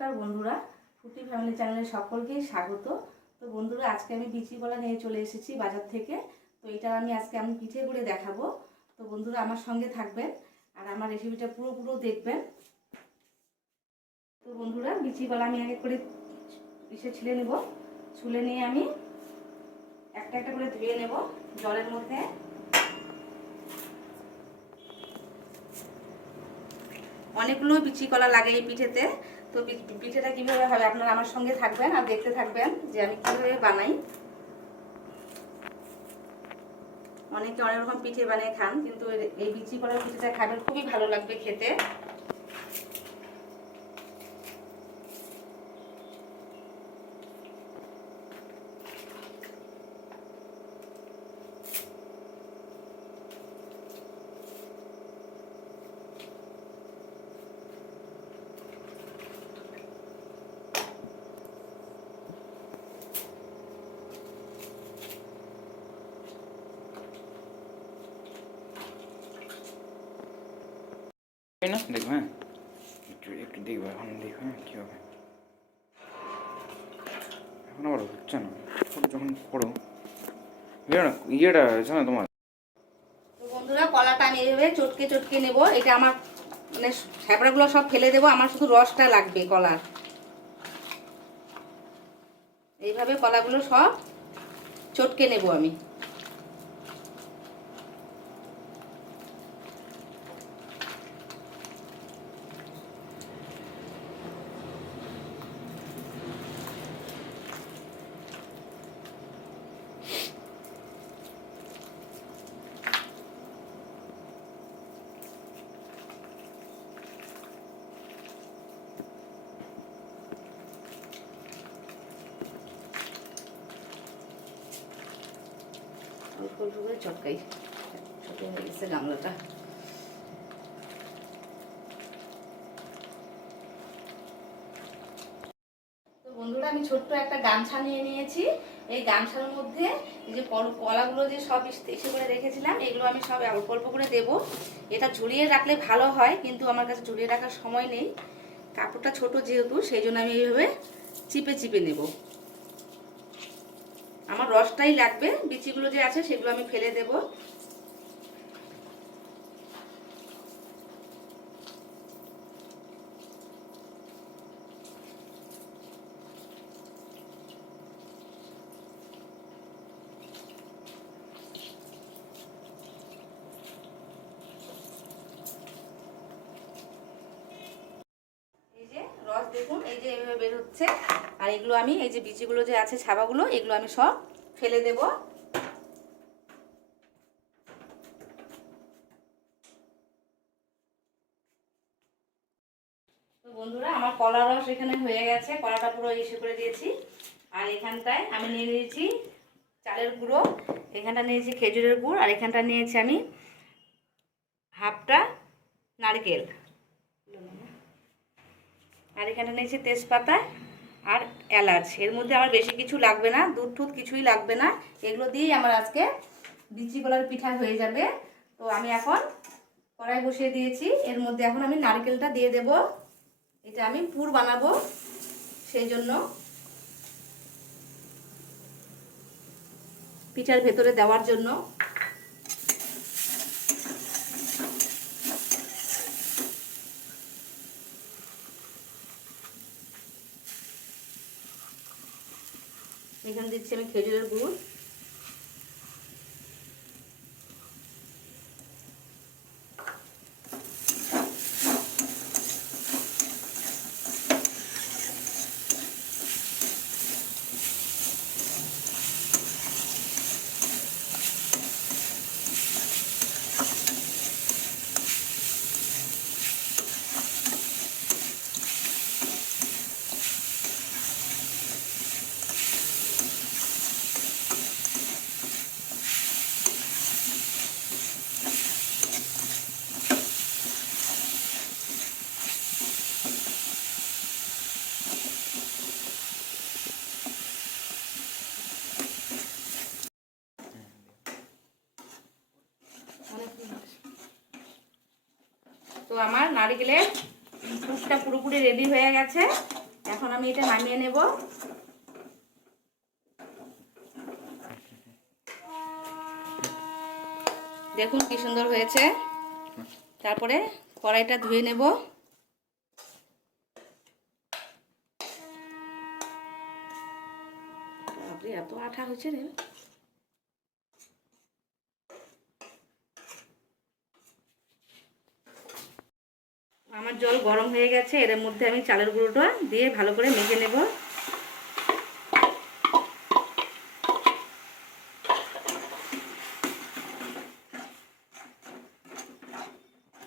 নমস্কার বন্ধুরা, ফুটি ফ্যামিলি চ্যানেলে সকলকেই স্বাগত। তো বন্ধুরা, আজকে আমি বিচি কলা নিয়ে চলে এসেছি বাজার থেকে। তো এটা আজকে আমি পিঠে করে দেখাবো। তো বন্ধুরা আমার সঙ্গে থাকবেন আর আমার রেসিপিটা পুরো দেখবেন। তো বন্ধুরা, বিচি কলা আমি আগে করে ছিলে নেব। ছুলে নিয়ে আমি একটা একটা করে ধুয়ে নেব জলের মধ্যে। অনেকগুলো বিচি কলা লাগে এই পিঠেতে। তো পিঠেটা কীভাবে হবে আপনারা আমার সঙ্গে থাকবেন আর দেখতে থাকবেন যে আমি কীভাবে বানাই। অনেকে অনেক রকম পিঠে বানিয়ে খান, কিন্তু এই বিচি কলার পিঠেটা খাবেন, খুবই ভালো লাগবে খেতে। না দেখো, হ্যাঁ একটু দেখবো, এখন দেখো হ্যাঁ কী হবে। এখন আবার হচ্ছে না, যখন করো ইয়েটা আছে না তোমার। তো বন্ধুরা, কলাটা আমি এইভাবে চটকে নেব। এটা আমার মানে ছ্যাবড়াগুলো সব ফেলে দেবো, আমার শুধু রসটা লাগবে কলার। এইভাবে কলাগুলো সব চটকে নেব আমি। অল্প অল্প করে চটকাই, ছোটো হয়ে গেছে গামলাটা। তো বন্ধুরা, আমি ছোট্ট একটা গামছা নিয়ে নিয়েছি। এই গামছার মধ্যে এই যে কলাগুলো যে সব ইসে করে রেখেছিলাম, এগুলো আমি সব অল্প অল্প করে দেবো। এটা ঝুলিয়ে রাখলে ভালো হয়, কিন্তু আমার কাছে ঝুলিয়ে রাখার সময় নেই। কাপড়টা ছোট যেহেতু, সেই জন্য আমি এইভাবে চিপে নেব। আমার রসটাই লাগবে, বিচিগুলো যে আছে সেগুলো আমি ফেলে দেব। রস দেখুন, এই যে এইভাবে বের হচ্ছে। আর এগুলো আমি এই যে বিচিগুলো যে আছে ছাবাগুলো, এগুলো আমি সব ফেলে দেব। তো বন্ধুরা, আমার কলার রস এখানে হয়ে গেছে, কলাটা পুরো ইসে করে দিয়েছি। আর এখানটায় আমি নিয়ে নিয়েছি চালের গুঁড়ো, এখানটা নিয়েছি খেজুরের গুড়, আর এখানটা নিয়েছি আমি হাফটা নারকেল, আর এখানটা নিয়েছি তেজপাতা আর এলাচ। এর মধ্যে আমার বেশি কিছু লাগবে না, দুধ টুধ কিছুই লাগবে না। এগুলো দিয়েই আমার আজকে বিচি কলার পিঠা হয়ে যাবে। তো আমি এখন কড়াই বসিয়ে দিয়েছি, এর মধ্যে এখন আমি নারকেলটা দিয়ে দেব। এটা আমি পুর বানাবো, সেই জন্য পিঠার ভেতরে দেওয়ার জন্য। এখানে দিচ্ছি আমি খেজুরের গুড়। তো আমার নারকেলের পুরটা পুরোপুরি রেডি হয়ে গেছে। এখন আমি এটা নামিয়ে নেব। দেখুন কি সুন্দর হয়েছে। তারপরে কড়াইটা ধুয়ে নেব। এত আঠা হয়েছে রে। আমার জল গরম হয়ে গেছে, এর মধ্যে আমি চালের গুঁড়োটা দিয়ে ভালো করে মেখে নেব।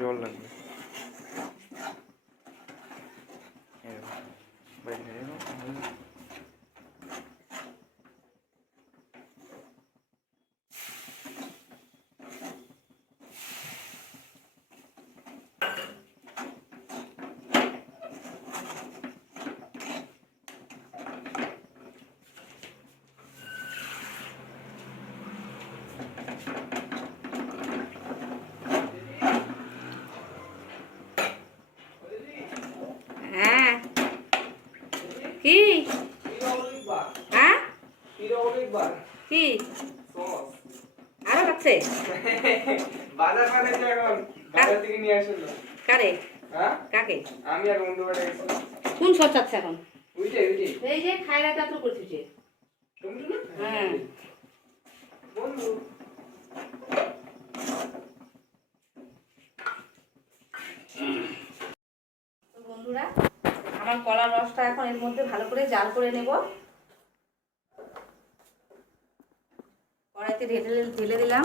জল লাগবে। হ্যাঁ কি হ্যাঁ কি আরো লাগছে? বাজার বানাইছে এখন, বাজার থেকে নিয়ে আসলো। কারে? হ্যাঁ? কাকে? আমি আর বন্ধু বাড়ি গেছি। কোন সব চাচ্ছে এখন? উইটাই। এই যে খায়রাটা তো করছিস। টমেটো না? হ্যাঁ। বন্ধু। তো বন্ধুরা, আমার কলার রসটা এখন এর মধ্যে ভালো করে জাল করে নেব। কড়াইতে ঢেলে দিলাম।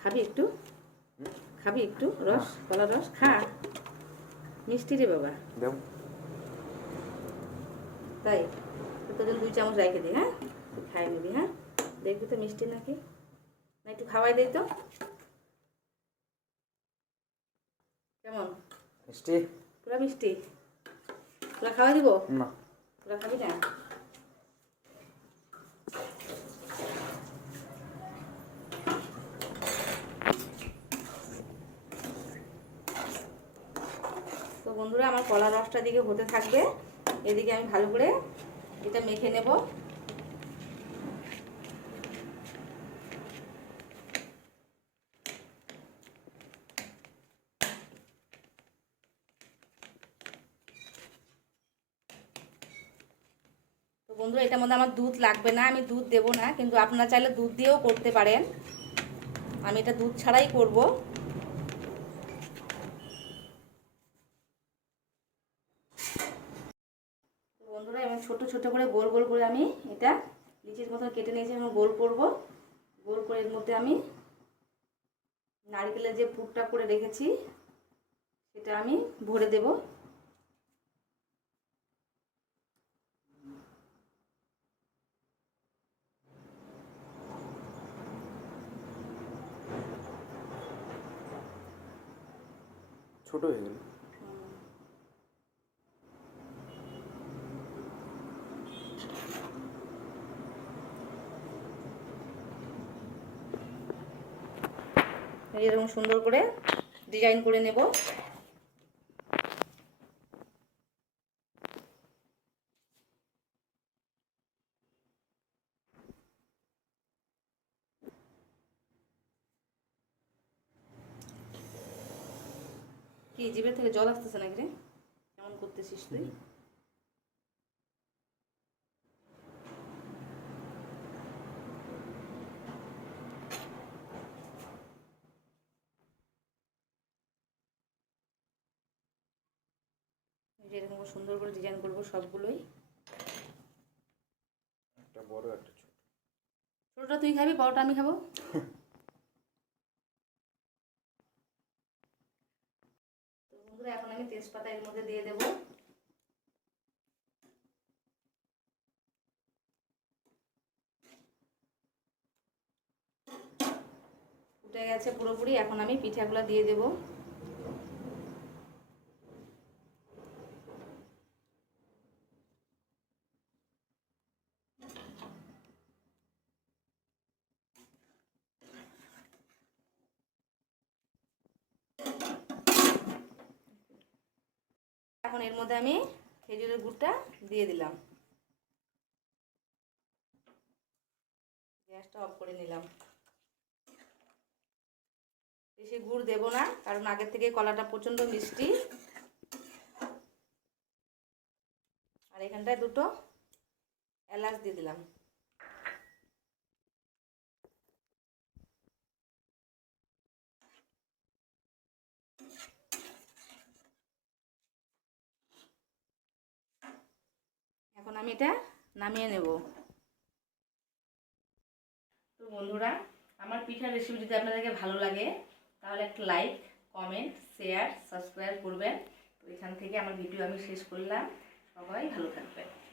খাবি একটু? খাবি একটু রস? কলার রস খা, মিষ্টি রে বাবা। দেব। তাই তোর জন্য 2 চামচ রেখে দিই। হ্যাঁ, তুই খাই নিবি। হ্যাঁ, দেখবি তো মিষ্টি নাকি না, একটু খাওয়াই দিই তো। কেমন মিষ্টি? পুরা মিষ্টি? পুরা খাওয়াই দিব? না। পুরা খাবি না? তো বন্ধুরা, আমার কলার রসটা দিকে হতে থাকবে, এদিকে আমি ভালো করে এটা মেখে নেব। তো বন্ধুরা, এটার মধ্যে আমার দুধ লাগবে না, আমি দুধ দেব না, কিন্তু আপনারা চাইলে দুধ দিয়েও করতে পারেন। আমি এটা দুধ ছাড়াই করব। বন্ধুরা, এবার ছোট ছোট করে গোল গোল করে আমি এটা লিচির মতন কেটে নিয়েছি। এখন গোল করব। গোল করে এর মধ্যে আমি নারকেলের যে পুরটা করে রেখেছি সেটা আমি ভরে দেব। ছোট হয়ে গেল। এরকম সুন্দর করে ডিজাইন করে নেব। কি জিভে থেকে জল আসতেছে নাকি রে? কেমন করতেছিস তুই? এরকম সুন্দর করে ডিজাইন করব সবগুলোই। একটা বড় একটা ছোট। ছোটটা তুই খাবি, বড়টা আমি খাবো। তো বন্ধুরা, এখন আমি তেজপাতা এর মধ্যে দিয়ে দেব। ফুটে গেছে পুরোপুরি, এখন আমি পিঠাগুলো দিয়ে দেব। এর মধ্যে আমি খেজুরের গুড়টা দিয়ে দিলাম। গ্যাসটা অফ করে নিলাম। বেশি গুড় দেব না, কারণ আগের থেকে কলাটা প্রচণ্ড মিষ্টি। আর এখানটায় দুটো এলাচ দিয়ে দিলাম। এখন আমি এটা নামিয়ে নেব। তো বন্ধুরা, আমার পিঠার রেসিপি যদি আপনাদেরকে ভালো লাগে তাহলে একটা লাইক, কমেন্ট, শেয়ার, সাবস্ক্রাইব করবেন। তো এখান থেকে আমার ভিডিও আমি শেষ করলাম। সবাই ভালো থাকবেন।